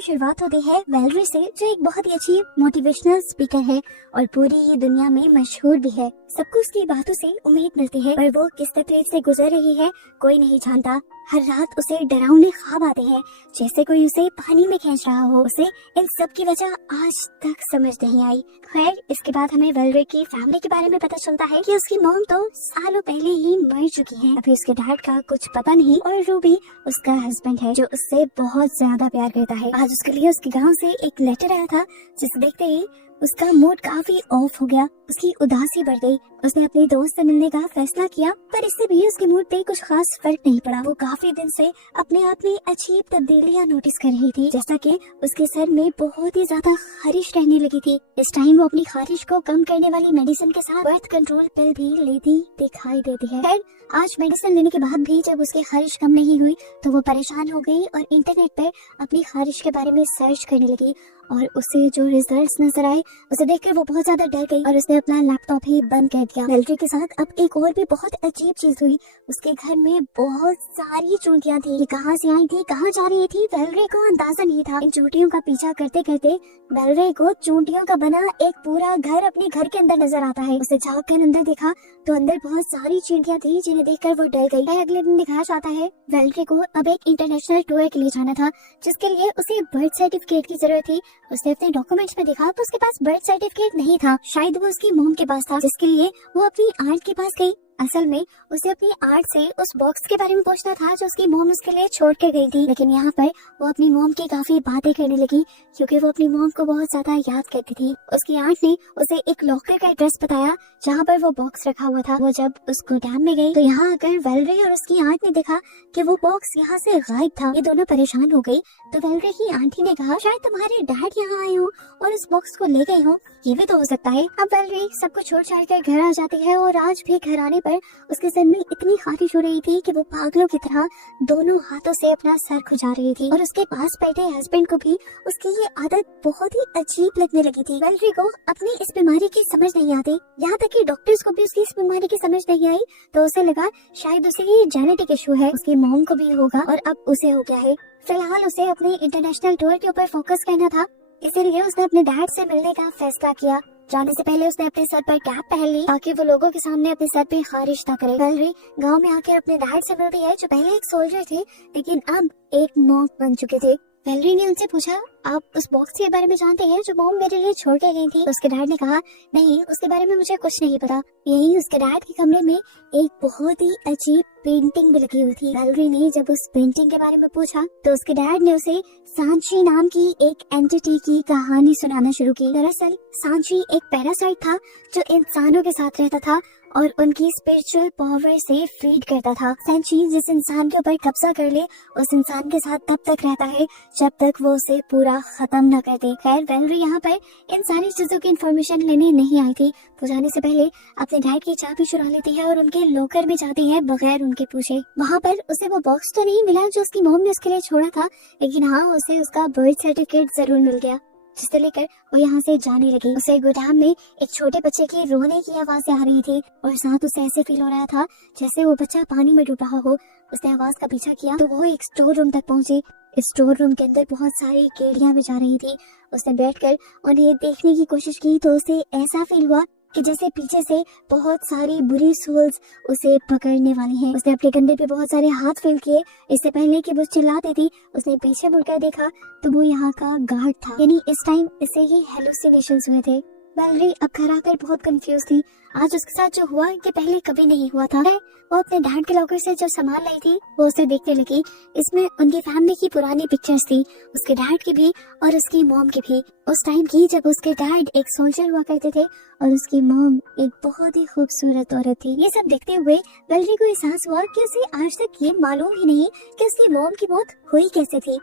की शुरुआत होती है वैलेरी से, जो एक बहुत ही अच्छी मोटिवेशनल स्पीकर है और पूरी दुनिया में मशहूर भी है। सबको उसकी बातों से उम्मीद मिलती है, पर वो किस तकलीफ से गुजर रही है कोई नहीं जानता। हर रात उसे डरावने ख्वाब आते हैं, जैसे कोई उसे पानी में खींच रहा हो। उसे इन सब की वजह आज तक समझ नहीं आई। खैर, इसके बाद हमें वैलेरी की फैमिली के बारे में पता चलता है कि उसकी मॉम तो सालों पहले ही मर चुकी है। अभी उसके डैड का कुछ पता नहीं, और रूबी उसका हस्बैंड है जो उससे बहुत ज्यादा प्यार करता है। आज उसके लिए उसके गाँव से एक लेटर आया था, जिसे देखते ही उसका मूड काफी ऑफ हो गया। उसकी उदासी बढ़ गई। उसने अपने दोस्त से मिलने का फैसला किया, पर इससे भी उसके मूड पे कुछ खास फर्क नहीं पड़ा। वो काफी दिन से अपने आप में अजीब तब्दीलियां नोटिस कर रही थी, जैसा कि उसके सर में बहुत ही ज्यादा खारिश रहने लगी थी। इस टाइम वो अपनी खारिश को कम करने वाली मेडिसिन के साथ बर्थ कंट्रोल पिल भी लेती दिखाई देती है। खैर, आज मेडिसिन लेने के बाद भी जब उसकी खारिश कम नहीं हुई तो वो परेशान हो गई और इंटरनेट पर अपनी खारिश के बारे में सर्च करने लगी, और उसे जो रिजल्ट्स नजर आए उसे देखकर वो बहुत ज्यादा डर गई और उसने अपना लैपटॉप ही बंद कर दिया। वैलेरी के साथ अब एक और भी बहुत अजीब चीज हुई। उसके घर में बहुत सारी चूंटियां थी। ये कहाँ से आई थी, कहाँ जा रही थी, वैलेरी को अंदाजा नहीं था। इन चूंटियों का पीछा करते करते वैलेरी को चूंटियों का बना एक पूरा घर अपने घर के अंदर नजर आता है। उसे झाँक कर अंदर देखा तो अंदर बहुत सारी चींटियां थी, जिन्हें देखकर वो डर गई। अगले दिन दिखाया जाता है वैलेरी को अब एक इंटरनेशनल टूर के लिए जाना था, जिसके लिए उसे बर्थ सर्टिफिकेट की जरूरत थी। उसने अपने डॉक्यूमेंट्स में देखा तो उसके पास बर्थ सर्टिफिकेट नहीं था। शायद वो उसकी मॉम के पास था, जिसके लिए वो अपनी आंट के पास गई। असल में उसे अपनी आंट से उस बॉक्स के बारे में पूछना था जो उसकी मॉम उसके लिए छोड़ के गई थी, लेकिन यहाँ पर वो अपनी मॉम की काफी बातें करने लगी, क्योंकि वो अपनी मॉम को बहुत ज्यादा याद करती थी। उसकी आंट ने उसे एक लॉकर का एड्रेस बताया जहाँ पर वो बॉक्स रखा हुआ था। वो जब उस गोदाम में गई तो यहाँ आकर वैलेरी और उसकी आंट ने देखा कि वो बॉक्स यहाँ से गायब था। ये दोनों परेशान हो गई तो वैलेरी की आंटी ने कहा, शायद तुम्हारे डैड यहाँ आए हो और इस बॉक्स को ले गए हो, ये भी तो हो सकता है। अब वैलेरी सब कुछ छोड़ छाड़ कर घर आ जाती है, और आज भी घर आने पर उसके सर में इतनी खारिश हो रही थी कि वो पागलों की तरह दोनों हाथों से अपना सर खुजा रही थी। और उसके पास बैठे हस्बैंड को भी उसकी ये आदत बहुत ही अजीब लगने लगी थी। वैलेरी को अपनी इस बीमारी की समझ नहीं आती, यहाँ तक कि डॉक्टर्स को भी उसकी इस बीमारी की समझ नहीं आई, तो उसे लगा शायद उसे ये जेनेटिक इशू है। उसकी मॉम को भी होगा और अब उसे हो गया है। फिलहाल उसे अपने इंटरनेशनल टूर के ऊपर फोकस करना था, इसीलिए उसने अपने डैड से मिलने का फैसला किया। जाने से पहले उसने अपने सर पर कैप पहन ली ताकि वो लोगों के सामने अपने सर पे खारिश ना करे। वैलेरी गांव में आकर अपने डैड से मिलती है, जो पहले एक सोल्जर थे लेकिन अब एक मॉन्क बन चुके थे। वैलेरी ने उनसे पूछा, आप उस बॉक्स के बारे में जानते हैं जो मॉम मेरे लिए छोड़ के गई थी? उसके डैड ने कहा, नहीं, उसके बारे में मुझे कुछ नहीं पता। यही उसके डैड के कमरे में एक बहुत ही अजीब पेंटिंग भी लगी हुई थी। वैलेरी ने जब उस पेंटिंग के बारे में पूछा तो उसके डैड ने उसे सांची नाम की एक एंटिटी की कहानी सुनाना शुरू की। दरअसल सांची एक पैरासाइट था जो इंसानों के साथ रहता था और उनकी स्पिरिचुअल पावर से फीड करता था। सांची जिस इंसान के ऊपर कब्जा कर ले उस इंसान के साथ तब तक रहता है जब तक वो उसे पूरा खत्म न कर दे। खैर, वैलेरी यहाँ पर इन सारी चीजों की इन्फॉर्मेशन लेने नहीं आई थी। वो जाने से पहले अपने डैड की चाबी चुरा लेती है और उनके लॉकर में जाती है बगैर उनके पूछे। वहाँ पर उसे वो बॉक्स तो नहीं मिला जो उसकी मॉम ने उसके लिए छोड़ा था, लेकिन हाँ, उसे उसका बर्थ सर्टिफिकेट जरूर मिल गया, जिसे लेकर वो यहाँ से जाने लगी। उसे गोदाम में एक छोटे बच्चे की रोने की आवाजें आ रही थी और साथ उसे ऐसे फील हो रहा था जैसे वो बच्चा पानी में डूब रहा हो। उसने आवाज का पीछा किया तो वो एक स्टोर रूम तक पहुंची। इस स्टोर रूम के अंदर बहुत सारी केड़ियां भी जा रही थी। उसने बैठकर उन्हें देखने की कोशिश की तो उसे ऐसा फील हुआ कि जैसे पीछे से बहुत सारी बुरी सोल्स उसे पकड़ने वाली हैं। उसने अपने कंधे पे बहुत सारे हाथ फील किए। इससे पहले कि वो चिल्लाती थी उसने पीछे मुड़कर देखा तो वो यहाँ का गार्ड था, यानी इस टाइम इसे ही हेलुसिनेशंस हुए थे। वैलेरी अब घर आकर बहुत कंफ्यूज थी। आज उसके साथ जो हुआ ये पहले कभी नहीं हुआ था। वो अपने डैड के लॉकर से जो सामान लाई थी वो उसे देखने लगी। इसमें उनकी फैमिली की पुरानी पिक्चर्स थी, उसके डैड की भी और उसकी मॉम की भी, उस टाइम की जब उसके डैड एक सोल्जर हुआ करते थे और उसकी मॉम एक बहुत ही खूबसूरत औरत थी। ये सब देखते हुए वैलेरी को एहसास हुआ कि उसे आज तक ये मालूम ही नहीं कि उसकी मॉम की मौत हुई कैसे थी।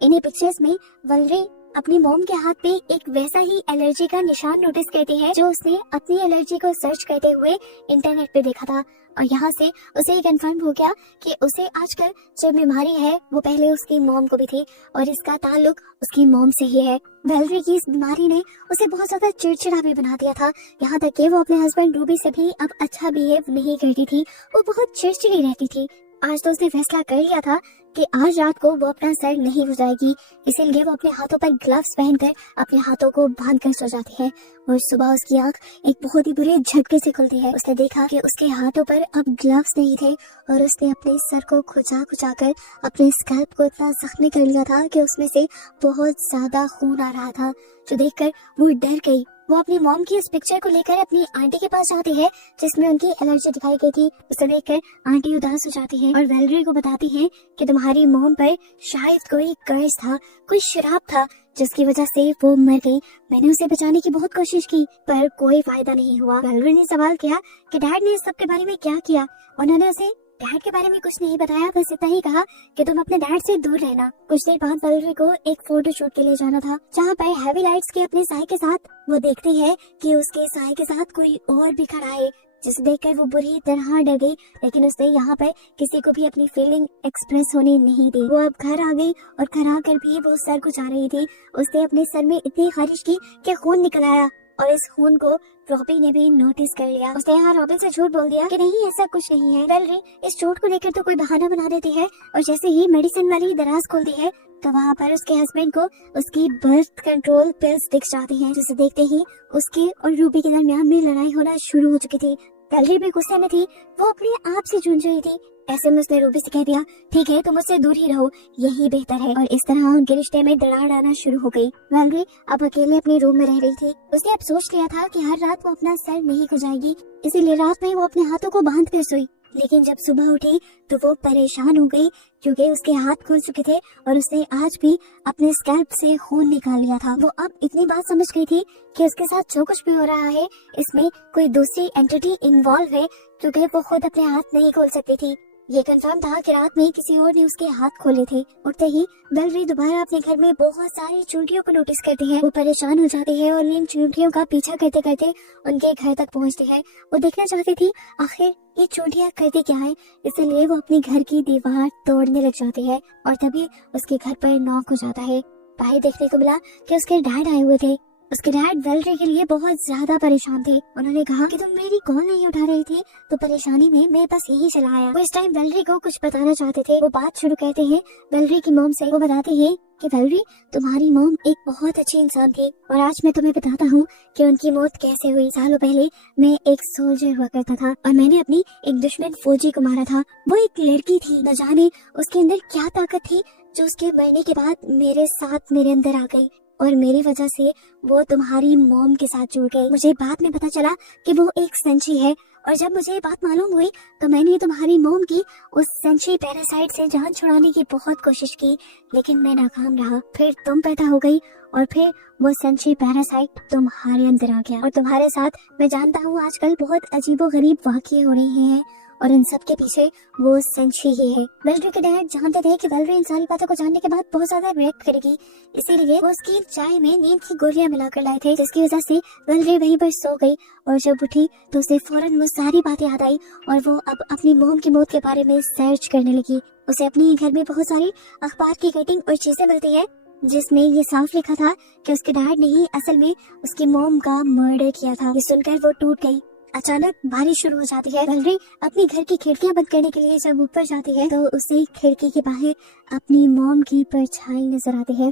इन्हीं पिक्चर्स में वैलेरी अपनी मॉम के हाथ पे एक वैसा ही एलर्जी का निशान नोटिस करती है जो उसने अपनी एलर्जी को सर्च करते हुए इंटरनेट पे देखा था। और यहाँ से उसे ये कंफर्म हो गया कि उसे आजकल जो बीमारी है वो पहले उसकी मॉम को भी थी और इसका ताल्लुक उसकी मॉम से ही है। वैलेरी की इस बीमारी ने उसे बहुत ज्यादा चिड़चिड़ा भी बना दिया था, यहाँ तक कि वो अपने हस्बैंड रूबी से भी अब अच्छा बिहेव नहीं करती थी। वो बहुत चिड़चिड़ी रहती थी। आज तो उसने फैसला कर लिया था कि आज रात को वो अपना सर नहीं गुजारेगी, इसीलिए वो अपने हाथों पर ग्लव्स पहनकर अपने हाथों को बांध कर सो जाती है। और सुबह उसकी आंख एक बहुत ही बुरे झटके से खुलती है। उसने देखा कि उसके हाथों पर अब ग्लव्स नहीं थे और उसने अपने सर को खुजा खुजा कर अपने स्कैल्प को इतना जख्मी कर लिया था कि उसमें से बहुत ज्यादा खून आ रहा था, जो देखकर वो डर गई। वो अपनी मॉम की इस पिक्चर को लेकर अपनी आंटी के पास जाती है जिसमें उनकी एलर्जी दिखाई गई थी। उसे देखकर आंटी उदास हो जाती है और वेलेरी को बताती है कि तुम्हारी मॉम पर शायद कोई कर्ज था, कोई श्राप था, जिसकी वजह से वो मर गई। मैंने उसे बचाने की बहुत कोशिश की पर कोई फायदा नहीं हुआ। वेलेरी ने सवाल किया कि डैड ने इस सब के बारे में क्या किया। उन्होंने उसे डैड के बारे में कुछ नहीं बताया, बस इतना ही कहा कि तुम अपने डैड से दूर रहना। कुछ देर बाद वेलेरी को एक फोटो शूट के लिए जाना था, जहाँ पर हैवी लाइट्स के अपने साए के साथ वो देखती है कि उसके साए के साथ कोई और भी खड़ा है, जिसे देखकर वो बुरी तरह डर गई। लेकिन उसने यहाँ पर किसी को भी अपनी फीलिंग एक्सप्रेस होने नहीं दी। वो अब घर आ गई और घर आकर भी वो सर कुचा रही थी। उसने अपने सर में इतनी खारिश की कि खून निकल आया और इस खून को रॉबी ने भी नोटिस कर लिया। उसने यहाँ रॉबिन से झूठ बोल दिया कि नहीं ऐसा कुछ नहीं है। वेलेरी इस चोट को लेकर तो कोई बहाना बना देती है और जैसे ही मेडिसिन वाली दराज खोलती है तो वहाँ पर उसके हस्बैंड को उसकी बर्थ कंट्रोल पिल्स दिख जाती हैं, जिसे देखते ही उसके और रूबी के दरमियान में लड़ाई होना शुरू हो चुकी थी। वेलेरी भी गुस्से में थी, वो अपने आप से जूझ रही थी। ऐसे में उसने रूबी से कह दिया, ठीक है तुम मुझसे दूर ही रहो, यही बेहतर है। और इस तरह उनके रिश्ते में दरार आना शुरू हो गई। वेलेरी अब अकेले अपने रूम में रह रही थी। उसने अब सोच लिया था कि हर रात वो अपना सर नहीं खुजाएगी, इसीलिए रात में वो अपने हाथों को बांध कर सोई। लेकिन जब सुबह उठी तो वो परेशान हो गई क्योंकि उसके हाथ खुल चुके थे और उसने आज भी अपने स्कैल्प से खून निकाल लिया था। वो अब इतनी बात समझ गई थी कि उसके साथ जो कुछ भी हो रहा है इसमें कोई दूसरी एंटिटी इन्वॉल्व है, क्योंकि वो खुद अपने हाथ नहीं खोल सकती थी। ये कंफर्म था कि रात में किसी और ने उसके हाथ खोले थे। उठते ही वेलेरी दोबारा अपने घर में बहुत सारी चूंटियों को नोटिस करती है। वो परेशान हो जाती है और इन चूंटियों का पीछा करते करते उनके घर तक पहुंचती है। वो देखना चाहती थी आखिर ये चूंटियां करती क्या है, इसलिए वो अपनी घर की दीवार तोड़ने लग जाती है और तभी उसके घर पर नॉक हो जाता है। बाहर देखने को मिला कि उसके डैड आए हुए थे। उसके डैड वेलेरी के लिए बहुत ज्यादा परेशान थे। उन्होंने कहा कि तुम मेरी कॉल नहीं उठा रही थी तो परेशानी में मैं बस यही चला आया। वो इस टाइम वेलेरी को कुछ बताना चाहते थे। वो बात शुरू करते हैं वेलेरी की मॉम से। वो बताते हैं कि वेलेरी तुम्हारी मॉम एक बहुत अच्छी इंसान थी और आज मैं तुम्हें बताता हूँ कि उनकी मौत कैसे हुई। सालों पहले मैं एक सोल्जर हुआ करता था और मैंने अपनी एक दुश्मन फौजी को मारा था। वो एक लड़की थी, न जाने उसके अंदर क्या ताकत थी जो उसके मरने के बाद मेरे साथ मेरे अंदर आ गई और मेरी वजह से वो तुम्हारी मॉम के साथ जुड़ गई। मुझे बाद में पता चला कि वो एक सेंची है और जब मुझे ये बात मालूम हुई तो मैंने तुम्हारी मॉम की उस सेंची पैरासाइट से जान छुड़ाने की बहुत कोशिश की, लेकिन मैं नाकाम रहा। फिर तुम पैदा हो गई और फिर वो सेंची पैरासाइट तुम्हारे अंदर आ गया और तुम्हारे साथ मैं जानता हूँ आजकल बहुत अजीबोगरीब वाक़ये हो रहे हैं और इन सब के पीछे वो सेंची ही है। वेलेरी के डैड जानते थे कि वेलेरी इन सारी बातों को जानने के बाद बहुत ज्यादा रिएक्ट करेगी, इसीलिए वो उसकी चाय में नींद की गोलियां मिलाकर लाए थे, जिसकी वजह से वेलेरी वहीं पर सो गई। और जब उठी तो उसे फौरन वो सारी बातें याद आई और वो अब अपनी मॉम की मौत के बारे में सर्च करने लगी। उसे अपने घर में बहुत सारी अखबार की कटिंग और चीजें मिलती है जिसमें ये साफ लिखा था कि उसके डैड ने ही असल में उसकी मॉम का मर्डर किया था। ये सुनकर वो टूट गई। अचानक बारिश शुरू हो जाती है। वेलेरी अपनी घर की खिड़कियां बंद करने के लिए जब ऊपर जाती है तो उसे खिड़की के बाहर अपनी मॉम की परछाई नजर आती है।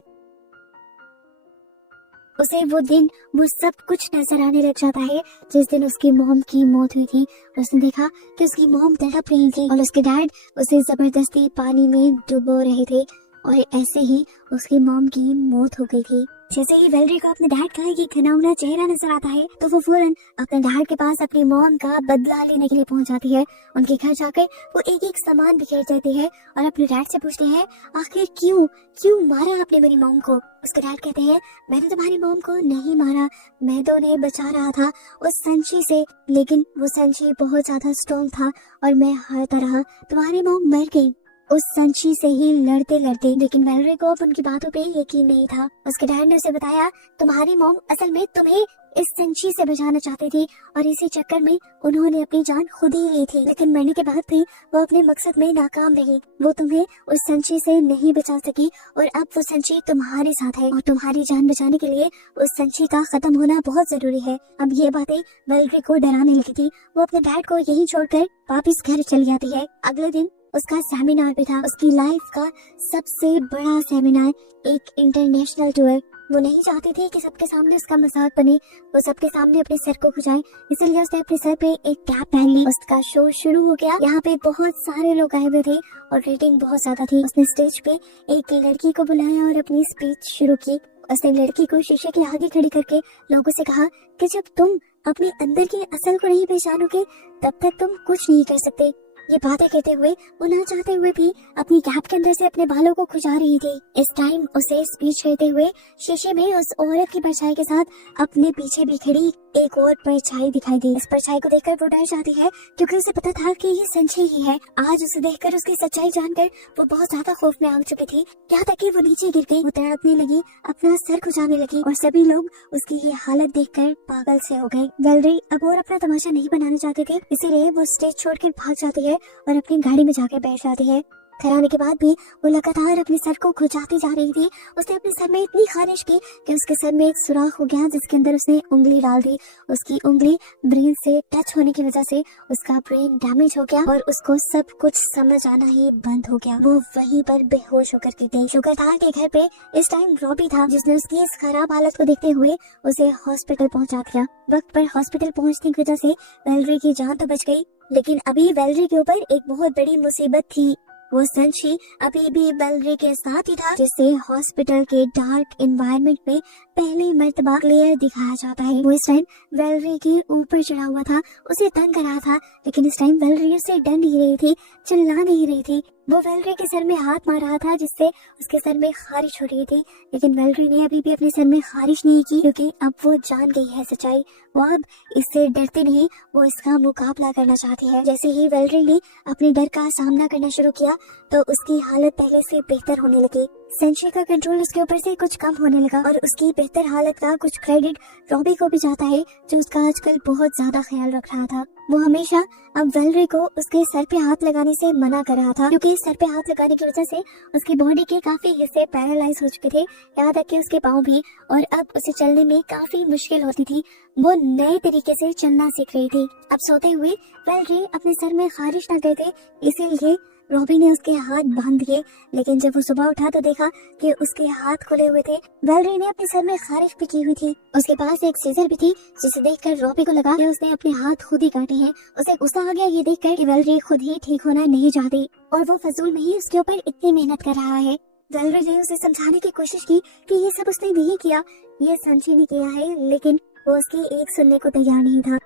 उसे वो दिन वो सब कुछ नजर आने लग जाता है जिस दिन उसकी मॉम की मौत हुई थी। उसने देखा कि उसकी मॉम तड़प रही थी और उसके डैड उसे जबरदस्ती पानी में डुबो रहे थे और ऐसे ही उसकी मॉम की मौत हो गई थी। जैसे ही वेलेरी को अपने डैड का ये घिनौना चेहरा नजर आता है तो वो फौरन अपने डैड के पास अपनी मॉम का बदला लेने के लिए पहुंच जाती है। उनके घर जाकर वो एक एक सामान बिखेर देती है और अपने डैड से पूछती है आखिर क्यों मारा आपने मेरी मॉम को। उसके डैड कहते हैं मैंने तुम्हारी मॉम को नहीं मारा, मैं तो उन्हें बचा रहा था उस संची से, लेकिन वो संची बहुत ज्यादा स्ट्रॉन्ग था और मैं हारता रहा, तुम्हारी मॉम मर गई उस संची से ही लड़ते लड़ते। लेकिन वेलेरी को अब उनकी बातों पे यकीन नहीं था। उसके डैड ने उसे बताया तुम्हारी मॉम असल में तुम्हें इस संची से बचाना चाहती थी और इसी चक्कर में उन्होंने अपनी जान खुद ही ली थी, लेकिन मरने के बाद भी वो अपने मकसद में नाकाम रही। वो तुम्हें उस संची से नहीं बचा सकी और अब वो संची तुम्हारे साथ है और तुम्हारी जान बचाने के लिए उस संची का खत्म होना बहुत जरूरी है। अब ये बातें वेलेरी को डराने लगी थी। वो अपने डैड को यहीं छोड़कर वापिस घर चली जाती है। अगले दिन उसका सेमिनार भी था, उसकी लाइफ का सबसे बड़ा सेमिनार, एक इंटरनेशनल टूर। वो नहीं चाहती थी कि सबके सामने उसका मजाक बने, वो सबके सामने अपने सर को खुजाए, इसलिए उसने अपने सर पे एक कैप पहन ली। उसका शो शुरू हो गया। यहाँ पे बहुत सारे लोग आए हुए थे और रेटिंग बहुत ज्यादा थी। उसने स्टेज पे एक लड़की को बुलाया और अपनी स्पीच शुरू की। उसने लड़की को शीशे के आगे खड़ी करके लोगों से कहा कि जब तुम अपने अंदर की असल को नहीं पहचानोगे तब तक तुम कुछ नहीं कर सकते। ये बातें कहते हुए वो ना चाहते हुए भी अपनी कैप के अंदर से अपने बालों को खुजा रही थी। इस टाइम उसे स्पीच करते हुए शीशे में उस औरत की परछाई के साथ अपने पीछे भी खड़ी एक और परछाई दिखाई दी। इस परछाई को देखकर वो डर जाती है क्योंकि उसे पता था कि ये संजय ही है। आज उसे देखकर, उसकी सच्चाई जानकर वो बहुत ज्यादा खौफ में आ चुकी थी, यहाँ तक कि वो नीचे गिर गई। वो तड़पने लगी, अपना सर खुजाने लगी और सभी लोग उसकी ये हालत देखकर पागल से हो गए। वेलेरी अब और अपना तमाशा नहीं बनाना चाहते थे, इसीलिए वो स्टेज छोड़कर भाग जाती है और अपनी गाड़ी में जाकर बैठ जाती है। घर आने के बाद भी वो लगातार अपने सर को खुजाती जा रही थी। उसने अपने सर में इतनी खारिश की कि उसके सर में एक सुराख हो गया जिसके अंदर उसने उंगली डाल दी। उसकी उंगली ब्रेन से टच होने की वजह से उसका ब्रेन डैमेज हो गया और उसको सब कुछ समझ आना ही बंद हो गया। वो वहीं पर बेहोश होकर गिर गई। शुक्र था कि घर पे इस टाइम रॉबी था, जिसने उसकी इस खराब हालत को देखते हुए उसे हॉस्पिटल पहुंचा दिया। वक्त पर हॉस्पिटल पहुंचने की वजह से वेलेरी की जान तो बच गई, लेकिन अभी वेलेरी के ऊपर एक बहुत बड़ी मुसीबत थी। वो संशी अभी भी वेलेरी के साथ ही था, जिसे हॉस्पिटल के डार्क एनवायरनमेंट में पहली मर्तबा क्लियर दिखाया जाता है। वो इस टाइम वेलेरी के ऊपर चढ़ा हुआ था, उसे तंग कर रहा था, लेकिन इस टाइम वेलेरी उसे डर नहीं रही थी, चिल्ला नहीं रही थी। वो वेलेरी के सर में हाथ मार रहा था जिससे उसके सर में खारिश हो रही थी, लेकिन वेलेरी ने अभी भी अपने सर में खारिश नहीं की क्योंकि अब वो जान गई है सच्चाई। वो अब इससे डरती नहीं, वो इसका मुकाबला करना चाहती है। जैसे ही वेलेरी ने अपने डर का सामना करना शुरू किया तो उसकी हालत पहले से बेहतर होने लगी। संशय का कंट्रोल उसके ऊपर से कुछ कम होने लगा और उसकी बेहतर हालत का कुछ क्रेडिट रॉबी को भी जाता है, जो उसका आजकल बहुत ज्यादा ख्याल रख रहा था। वो हमेशा अब वेलेरी को उसके सर पे हाथ लगाने से मना कर रहा था क्योंकि सर पे हाथ लगाने की वजह से उसकी बॉडी के काफी हिस्से पैरालाइज हो चुके थे, यहाँ तक कि उसके पाँव भी, और अब उसे चलने में काफी मुश्किल होती थी। वो नए तरीके से चलना सीख रही थी। अब सोते हुए वेलेरी अपने सर में खारिश न करते, इसीलिए रॉबी ने उसके हाथ बांध दिए, लेकिन जब वो सुबह उठा तो देखा कि उसके हाथ खुले हुए थे। वेलेरी ने अपने सर में खारिश भी की हुई थी। उसके पास एक सीजर भी थी, जिसे देखकर रॉबी को लगा कि उसने अपने हाथ खुद ही काटे हैं। उसे गुस्सा आ गया ये देखकर कि वेलेरी खुद ही ठीक होना नहीं चाहती और वो फजूल में ही उसके ऊपर इतनी मेहनत कर रहा है। वेलेरी ने उसे समझाने की कोशिश की कि ये सब उसने नहीं किया, ये संची ने किया है, लेकिन वो उसकी एक सुनने को तैयार नहीं था।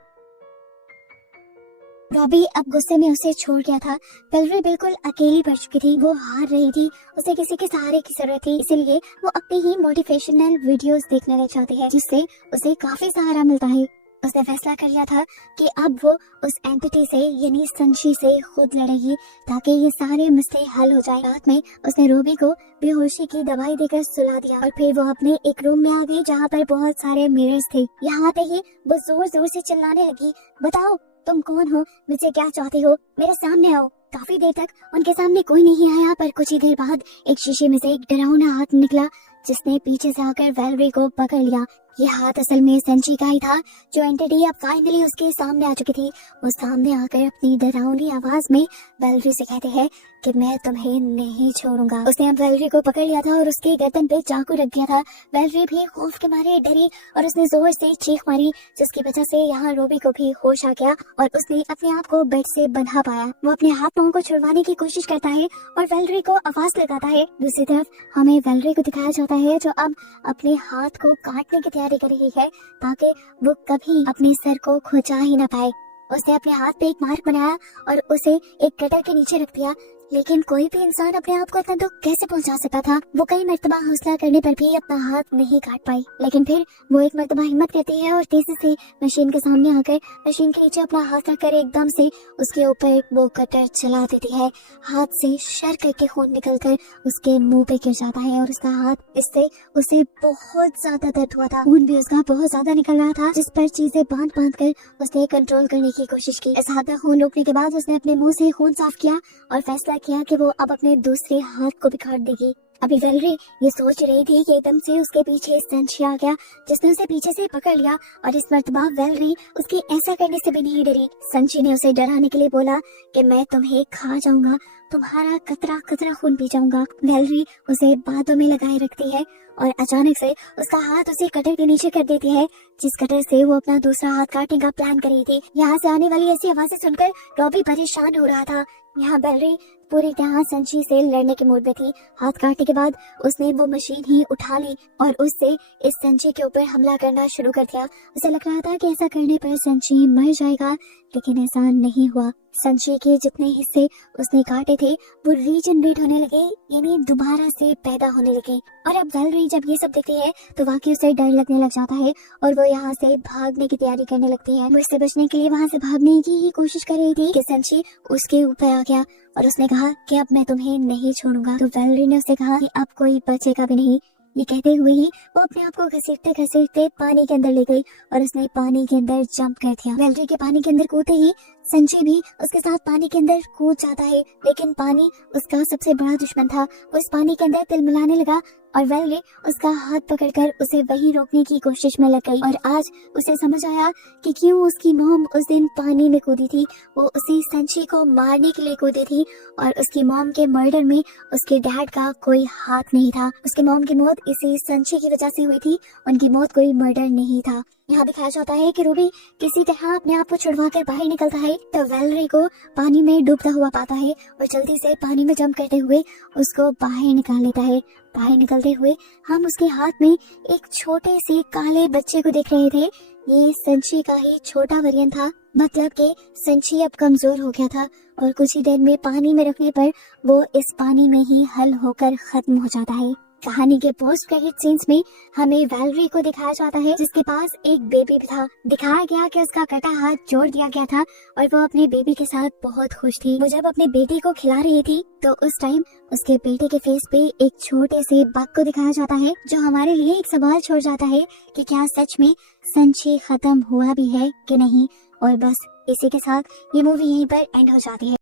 रॉबी अब गुस्से में उसे छोड़ गया था। वेलेरी बिल्कुल अकेली पड़ चुकी थी, वो हार रही थी, उसे किसी के सहारे की जरूरत थी, इसीलिए वो अपनी ही मोटिवेशनल वीडियोस देखने लग जाती है, जिससे उसे काफी सहारा मिलता है। उसने फैसला कर लिया था कि अब वो उस एंटिटी से यानी संशी से खुद लड़ेगी ताकि ये सारे मसले हल हो जाए। रात में उसने रॉबी को बेहोशी की दवाई देकर सुला दिया और फिर वो अपने एक रूम में आ गई जहाँ पर बहुत सारे मिरर्स थे। यहाँ आते ही वो जोर जोर से चिल्लाने लगी, बताओ तुम कौन हो, मुझे क्या चाहती हो, मेरे सामने आओ। काफी देर तक उनके सामने कोई नहीं आया, पर कुछ ही देर बाद एक शीशे में से एक डरावना हाथ निकला जिसने पीछे से आकर वेलेरी को पकड़ लिया। ये हाथ असल में संची का ही था, जो एंटिटी अब फाइनली उसके सामने आ चुकी थी। वो सामने आकर अपनी डरावनी आवाज में वेलेरी से कहते हैं कि मैं तुम्हें नहीं छोड़ूंगा। उसने अब वेलेरी को पकड़ लिया था और उसके गर्दन पे चाकू रख दिया था। वेलेरी भी खौफ के मारे डरी और उसने जोर से चीख मारी, जिसकी वजह से यहाँ रॉबी को भी होश आ गया और उसने अपने आप को बेड से बंधा पाया। वो अपने हाथ पाँव को छुड़वाने की कोशिश करता है और वेलेरी को आवाज लगाता है। दूसरी तरफ हमें वेलेरी को दिखाया जाता है जो अब अपने हाथ को काटने की तैयारी कर रही है ताकि वो कभी अपने सर को खुजा ही न पाए। उसने अपने हाथ पे एक मार्क बनाया और उसे एक कटर के नीचे रख दिया, लेकिन कोई भी इंसान अपने आप को इतना दुख कैसे पहुंचा सकता था। वो कई मर्तबा हौसला करने पर भी अपना हाथ नहीं काट पाई, लेकिन फिर वो एक मर्तबा हिम्मत करती है और तेजी से मशीन के सामने आकर मशीन के नीचे अपना हाथ रखकर एकदम से उसके ऊपर वो कटर चला देती है। हाथ से शर करके खून निकलकर उसके मुंह पे गिर जाता है और उसका हाथ, इससे उसे बहुत ज्यादा दर्द हुआ था। खून भी उसका बहुत ज्यादा निकल रहा था, जिस पर चीजें बांध बांध कर उसने कंट्रोल करने की कोशिश की। इस हाथ का खून रोकने के बाद उसने अपने मुंह से खून साफ किया और फैसला किया कि वो अब अपने दूसरे हाथ को भी काट देगी। अभी वेलरी ये सोच रही थी कि एकदम से उसके पीछे संची आ गया, जिसने उसे पीछे से पकड़ लिया। और इस मर्तबा वेलरी उसके ऐसा करने से भी नहीं डरी। संची ने उसे डराने के लिए बोला कि मैं तुम्हें खा जाऊंगा, तुम्हारा कतरा कतरा खून पी जाऊंगा। वेलरी उसे बातों में लगाए रखती है और अचानक से उसका हाथ उसे कटर के नीचे कर देती है, जिस कटर से वो अपना दूसरा हाथ काटने का प्लान कर रही थी। यहाँ से आने वाली ऐसी आवाजें सुनकर रॉबी परेशान हो रहा था। यहाँ वेलरी पूरी तरह संची से लड़ने के मूड में थी। हाथ काटने के बाद उसने वो मशीन ही उठा ली और उससे इस संची के ऊपर हमला करना शुरू कर दिया। उसे लग रहा था कि ऐसा करने पर संची मर जाएगा, लेकिन ऐसा नहीं हुआ। संची के जितने हिस्से उसने काटे थे वो रीजनरेट होने लगे, यानी दोबारा से पैदा होने लगे। और अब वेलरी जब ये सब देखती है तो वाकई उसे डर लगने लग जाता है और वो यहाँ से भागने की तैयारी करने लगती है। वो इससे बचने के लिए वहाँ से भागने की ही कोशिश कर रही थी कि संची उसके ऊपर आ गया और उसने कहा कि अब मैं तुम्हें नहीं छोड़ूंगा। तो वेलरी ने उससे कहा कि अब कोई बचेगा भी नहीं। ये कहते हुए ही वो अपने आप को घसीटते घसीटते पानी के अंदर ले गई और उसने पानी के अंदर जंप कर दिया। वेलरी के पानी के अंदर कूदते ही संची भी उसके साथ पानी के अंदर कूद जाता है, लेकिन पानी उसका सबसे बड़ा दुश्मन था। वो इस पानी के अंदर तिलमिलाने लगा और वेलरी उसका हाथ पकड़कर उसे वहीं रोकने की कोशिश में लग गई। और आज उसे समझ आया कि क्यों उसकी मॉम उस दिन पानी में कूदी थी। वो उसी संची को मारने के लिए कूदी थी और उसकी मॉम के मर्डर में उसके डैड का कोई हाथ नहीं था। उसके मॉम की मौत इसी संची की वजह से हुई थी, उनकी मौत कोई मर्डर नहीं था। यहाँ दिखाया जाता है कि रूबी किसी तरह अपने आप को छुड़वा कर बाहर निकलता है तो वेलरी को पानी में डूबता हुआ पाता है और जल्दी से पानी में जंप करते हुए उसको बाहर निकाल लेता है। बाहर निकलते हुए हम उसके हाथ में एक छोटे से काले बच्चे को देख रहे थे। ये संची का ही छोटा वेरिएंट था, मतलब कि संची अब कमजोर हो गया था और कुछ ही देर में पानी में रखने पर वो इस पानी में ही हल होकर खत्म हो जाता है। कहानी के पोस्ट क्रेडिट सीन्स में हमें वेलरी को दिखाया जाता है जिसके पास एक बेबी भी था। दिखाया गया कि उसका कटा हाथ जोड़ दिया गया था और वो अपने बेबी के साथ बहुत खुश थी। वो जब अपने बेटे को खिला रही थी तो उस टाइम उसके बेटे के फेस पे एक छोटे से बग को दिखाया जाता है, जो हमारे लिए एक सवाल छोड़ जाता है कि क्या सच में संची खत्म हुआ भी है कि नहीं। और बस इसी के साथ ये मूवी यहीं पर एंड हो जाती है।